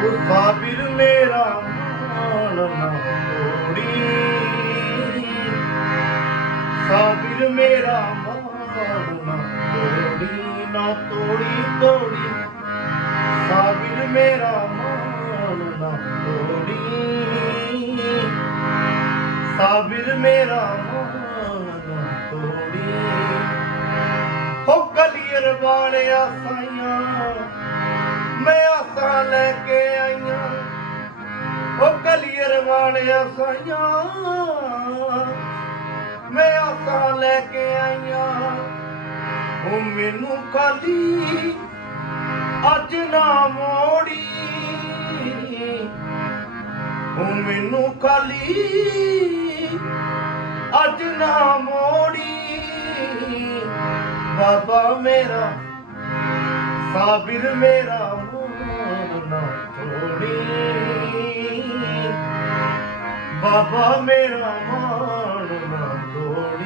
ਉਹ ਸਾਬਿਰ ਮੇਰਾ ਮਾਣ ਨਾ ਤੋੜੀ, ਸਾਬਿਰ ਮੇਰਾ ਮਾਣ ਨਾ ਤੋੜੀ, ਨਾ ਤੋੜੀ ਤੋੜੀ ਸਾਬਿਰ ਮੇਰਾ ਮਾਣ ਨਾ ਤੋੜੀ, ਸਾਬਿਰ ਮੇਰਾ ਮਾਣ ਨਾ ਤੋੜੀ। ਹੋ ਕਲੀਅਰ ਵਾਲਿਆ ਸਾਈਆਂ ਮੈਂ ਆਸਾਂ ਲੈ ਕੇ ਆਈਆਂ, ਉਹ ਕਲੀਅਰ ਵਾਲਿਆ ਸਾਈਆਂ ਮੈਂ ਆਸਾਂ ਲੈ ਕੇ ਆਈਆਂ। ਉਹ ਮੈਨੂੰ ਖਾਲੀ ਅੱਜ ਨਾ ਮੋੜੀ, ਉਹ ਮੈਨੂੰ ਖਾਲੀ ਅੱਜ ਨਾ ਮੋੜੀ। ਬਾਬਾ ਮੇਰਾ ਸਾਬਿਰ ਮੇਰਾ ਮਾਣ ਨਾ ਤੋੜੀ, ਬਾਬਾ ਮੇਰਾ ਮਾਣ ਨਾ ਤੋੜੀ।